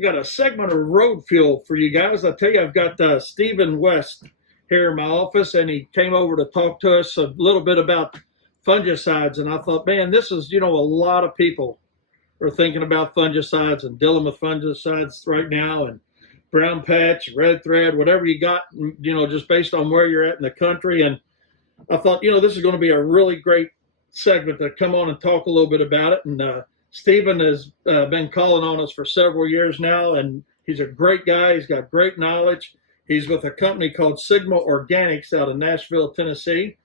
we got a segment of road fuel for you guys. I tell you, I've got Stephen West here in my office, and he came over to talk to us a little bit about fungicides. And I thought, man, this is, a lot of people are thinking about fungicides and dealing with fungicides right now, and brown patch, red thread, whatever you got, just based on where you're at in the country. And I thought, this is going to be a really great segment to come on and talk a little bit about it. And Stephen has been calling on us for several years now, and he's a great guy. He's got great knowledge. He's with a company called Sigma Organics out of Nashville, Tennessee.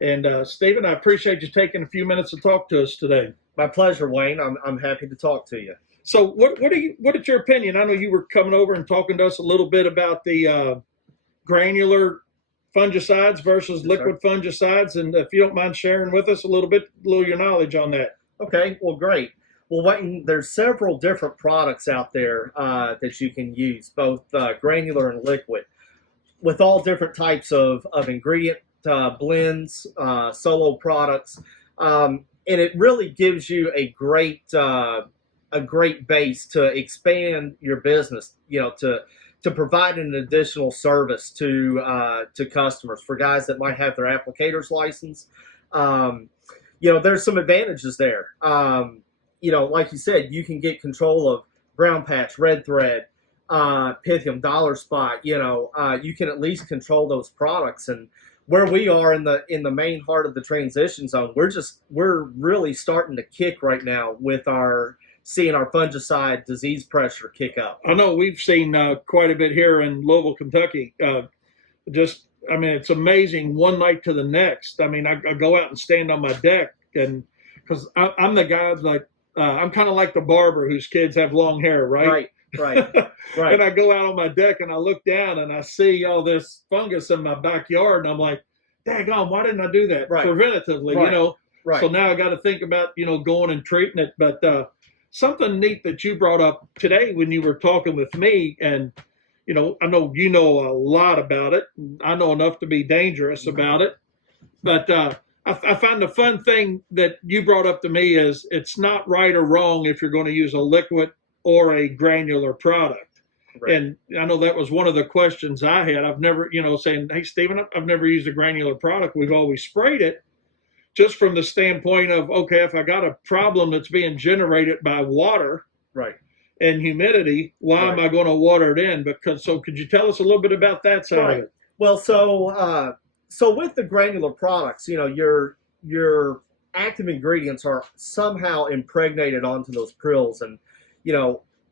And Stephen, I appreciate you taking a few minutes to talk to us today. My pleasure, Wayne. I'm happy to talk to you. So what is your opinion? I know you were coming over and talking to us a little bit about the granular fungicides versus liquid fungicides. And if you don't mind sharing with us a little of your knowledge on that. Okay, well, great. Well, Wayne, there's several different products out there that you can use, both granular and liquid, with all different types of ingredient blends, solo products. And it really gives you a great base to expand your business, to provide an additional service to customers. For guys that might have their applicator's license, there's some advantages there. Like you said, you can get control of brown patch, red thread, pythium, dollar spot. You can at least control those products. And where we are in the main heart of the transition zone, we're really starting to kick right now with seeing our fungicide disease pressure kick up. I know we've seen quite a bit here in Louisville, Kentucky. It's amazing one night to the next. I go out and stand on my deck, and because I'm the guy I'm kind of like the barber whose kids have long hair, right? Right. And I go out on my deck and I look down and I see all this fungus in my backyard, and I'm like, daggone, why didn't I do that preventatively? Right. So now I got to think about going and treating it. But something neat that you brought up today when you were talking with me, and I know you know a lot about it. I know enough to be dangerous about it, but I find the fun thing that you brought up to me is it's not right or wrong if you're going to use a liquid or a granular product. Right. And I know that was one of the questions I had. I've never, saying, hey, Stephen, I've never used a granular product. We've always sprayed it, just from the standpoint of, okay, if I got a problem that's being generated by water and humidity, why am I going to water it in? So could you tell us a little bit about that side of it? Well, so with the granular products, your active ingredients are somehow impregnated onto those prills. And,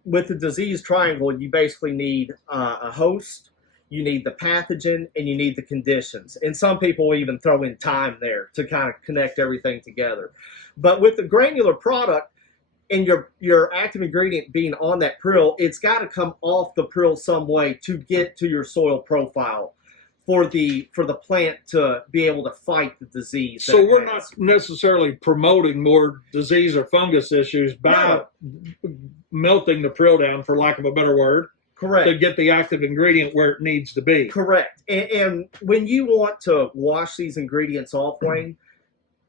with the disease triangle, you basically need a host, you need the pathogen, and you need the conditions. And some people will even throw in time there to kind of connect everything together. But with the granular product and your active ingredient being on that prill, it's got to come off the prill some way to get to your soil profile for the plant to be able to fight the disease. So we're not necessarily promoting more disease or fungus issues by melting the prill down, for lack of a better word. Correct. To get the active ingredient where it needs to be. Correct. And when you want to wash these ingredients off, Wayne,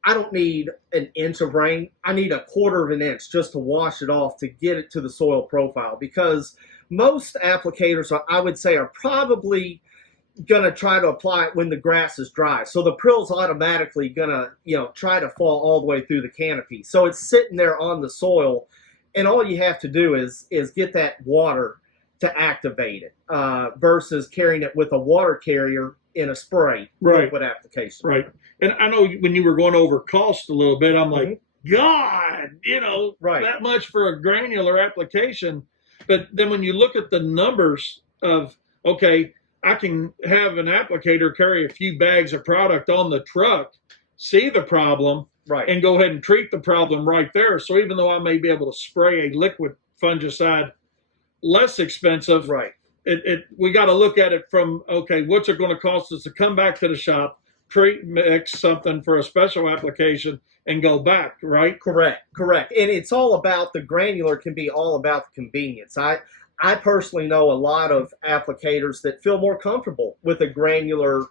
I don't need an inch of rain. I need a quarter of an inch just to wash it off to get it to the soil profile, because most applicators, I would say, are probably going to try to apply it when the grass is dry. So the prill's automatically going to, try to fall all the way through the canopy. So it's sitting there on the soil, and all you have to do is get that water to activate it versus carrying it with a water carrier in a spray liquid application. Right. And I know when you were going over cost a little bit, I'm like, God, that much for a granular application. But then when you look at the numbers of, okay, I can have an applicator carry a few bags of product on the truck, see the problem, and go ahead and treat the problem right there. So even though I may be able to spray a liquid fungicide less expensive, we got to look at it from, okay, what's it going to cost us to come back to the shop, treat, mix something for a special application, and go back, right? Correct. And it's all about, the granular can be all about the convenience. I personally know a lot of applicators that feel more comfortable with a granular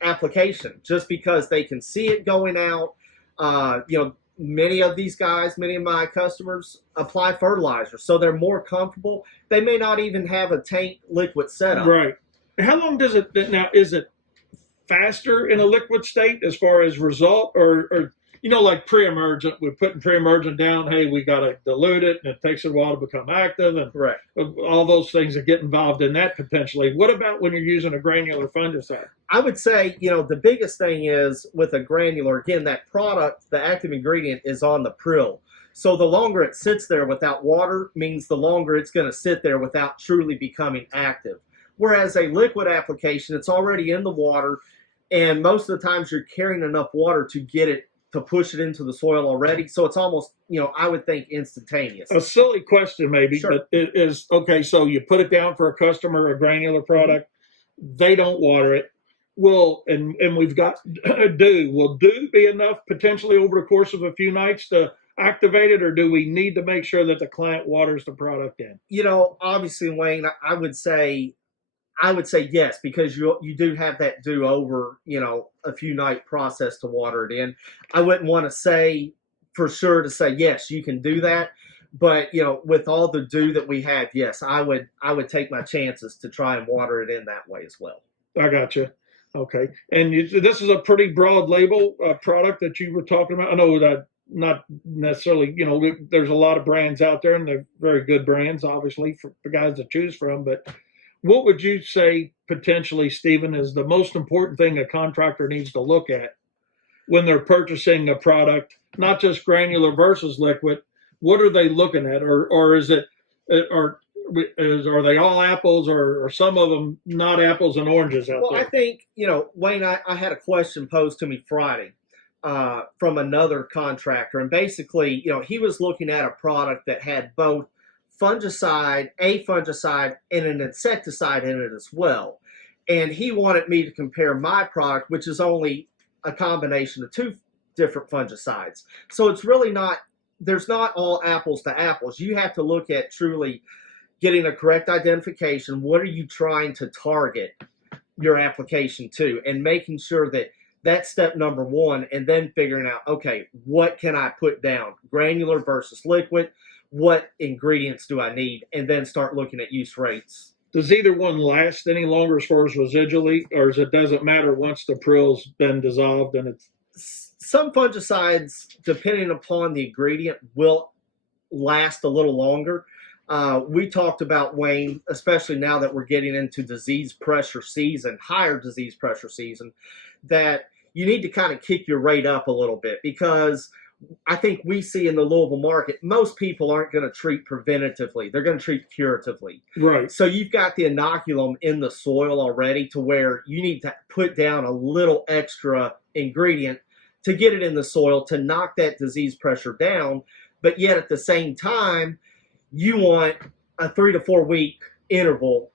application just because they can see it going out. many of these guys, many of my customers apply fertilizer, so they're more comfortable. They may not even have a tank liquid setup. Right. How long does it now? Is it faster in a liquid state as far as result, or like pre-emergent? We're putting pre-emergent down. Hey, we got to dilute it, and it takes a while to become active, and Correct. all those things that get involved in that potentially. What about when you're using a granular fungicide? I would say, the biggest thing is with a granular, again, that product, the active ingredient is on the prill. So the longer it sits there without water means the longer it's going to sit there without truly becoming active. Whereas a liquid application, it's already in the water, and most of the times you're carrying enough water to get it, to push it into the soil already. So it's almost, I would think instantaneous. A silly question maybe, Sure. but it is, okay, so you put it down for a customer, a granular product, they don't water it. And we've got dew. Will dew be enough potentially over the course of a few nights to activate it, or do we need to make sure that the client waters the product in? Obviously, Wayne, I would say yes, because you do have that dew over, a few night process to water it in. I wouldn't want to say for sure to say yes, you can do that, but with all the dew that we have, yes, I would take my chances to try and water it in that way as well. I got you. Okay, and this is a pretty broad label product that you were talking about. I know that not necessarily, there's a lot of brands out there, and they're very good brands, obviously, for guys to choose from. But what would you say potentially, Stephen, is the most important thing a contractor needs to look at when they're purchasing a product, not just granular versus liquid? What are they looking at, or is it, are they all apples, or some of them not apples and oranges out there? Well, I think, Wayne, I had a question posed to me Friday from another contractor, and basically, he was looking at a product that had both a fungicide and an insecticide in it as well. And he wanted me to compare my product, which is only a combination of two different fungicides. So it's really there's not all apples to apples. You have to look at truly getting a correct identification. What are you trying to target your application to? And making sure that that's step number one, and then figuring out, okay, what can I put down? Granular versus liquid. What ingredients do I need? And then start looking at use rates. Does either one last any longer as far as residually, or doesn't matter once the prill's been dissolved and it's... Some fungicides, depending upon the ingredient, will last a little longer. We talked about, Wayne, especially now that we're getting into disease pressure season, higher disease pressure season, that you need to kind of kick your rate up a little bit, because I think we see in the Louisville market, most people aren't going to treat preventatively. They're going to treat curatively. Right. So you've got the inoculum in the soil already, to where you need to put down a little extra ingredient to get it in the soil to knock that disease pressure down. But yet at the same time, you want a 3 to 4 week interval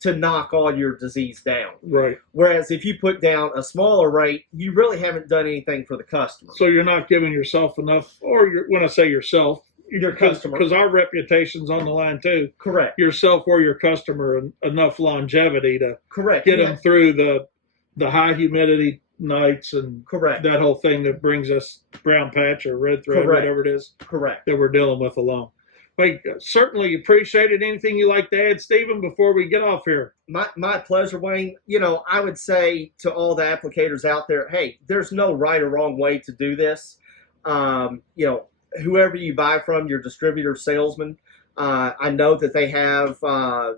to knock all your disease down. Right. Whereas if you put down a smaller rate, you really haven't done anything for the customer. So you're not giving yourself enough, or when I say yourself, your customer, because our reputation's on the line too. Correct. Yourself or your customer enough longevity to correct get them through the high humidity nights and correct that whole thing that brings us brown patch or red thread, correct. Whatever it is, correct, that we're dealing with alone. But certainly appreciate it. Anything you like to add, Stephen, before we get off here? My pleasure, Wayne. I would say to all the applicators out there, hey, there's no right or wrong way to do this. Whoever you buy from, your distributor, salesman, I know that they have a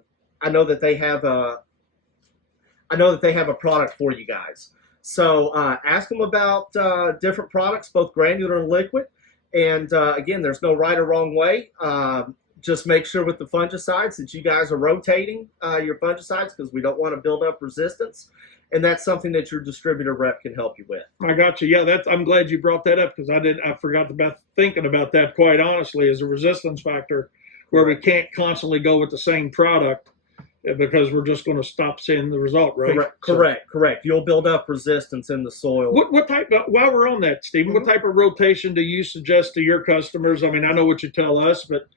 product for you guys. So ask them about different products, both granular and liquid. And again, there's no right or wrong way. Just make sure with the fungicides that you guys are rotating your fungicides, because we don't want to build up resistance. And that's something that your distributor rep can help you with. I got you. Yeah, I'm glad you brought that up, because I forgot about thinking about that, quite honestly, as a resistance factor, where we can't constantly go with the same product, because we're just going to stop seeing the result, right? Correct. You'll build up resistance in the soil. What type of, while we're on that, Stephen, what type of rotation do you suggest to your customers? I mean, I know what you tell us, but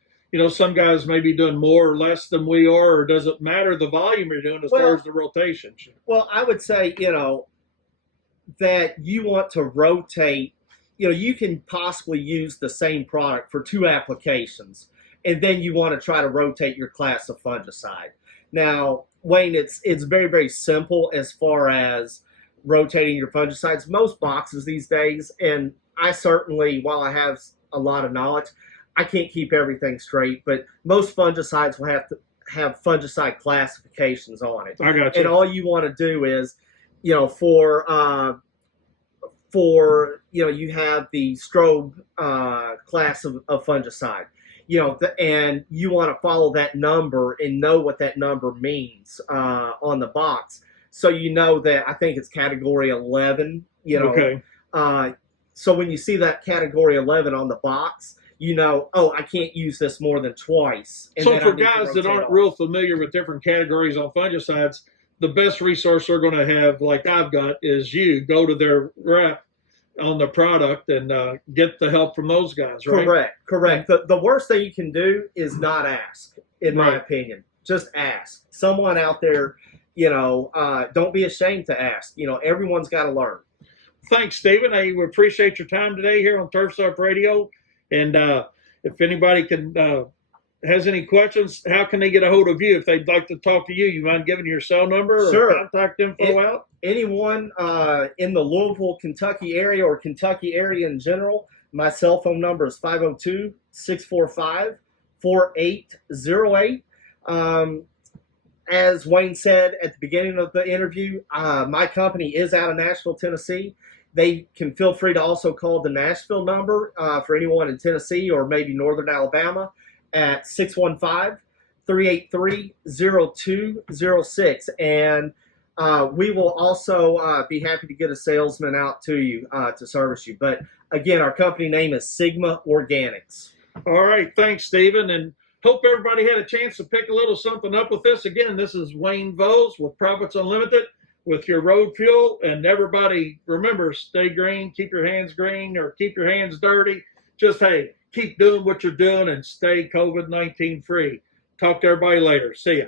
some guys may be doing more or less than we are, or does it matter the volume you're doing as far as the rotation? Well, I would say, that you want to rotate you can possibly use the same product for 2 applications, and then you want to try to rotate your class of fungicide. Now, Wayne, it's very, very simple as far as rotating your fungicides. Most boxes these days, and I certainly, while I have a lot of knowledge, I can't keep everything straight, but most fungicides will have to have fungicide classifications on it. I got you. And all you want to do is, you have the strobe class of fungicide, and you want to follow that number and know what that number means on the box. So that I think it's category 11, Okay. So when you see that category 11 on the box, oh, I can't use this more than twice. And So for guys that aren't real familiar with different categories on fungicides, the best resource they're going to have, like I've got, is you go to their rep on the product and get the help from those guys, right? Correct. The worst thing you can do is not ask, in my opinion. Just ask. Someone out there, don't be ashamed to ask. Everyone's got to learn. Thanks, Stephen. I appreciate your time today here on Turf Up Radio. And if anybody has any questions, how can they get a hold of you if they'd like to talk to you? You mind giving your cell number or contact info out? Anyone in the Louisville, Kentucky area or Kentucky area in general, my cell phone number is 502-645-4808. As Wayne said at the beginning of the interview, my company is out of Nashville, Tennessee. They can feel free to also call the Nashville number for anyone in Tennessee or maybe northern Alabama at 615-383-0206. And we will also be happy to get a salesman out to you to service you. But again, our company name is Sigma Organics. All right. Thanks, Stephen. And hope everybody had a chance to pick a little something up with this. Again, this is Wayne Vose with Profits Unlimited with your road fuel. And everybody, remember, stay green, keep your hands green, or keep your hands dirty. Just, hey, keep doing what you're doing and stay COVID-19 free. Talk to everybody later. See ya.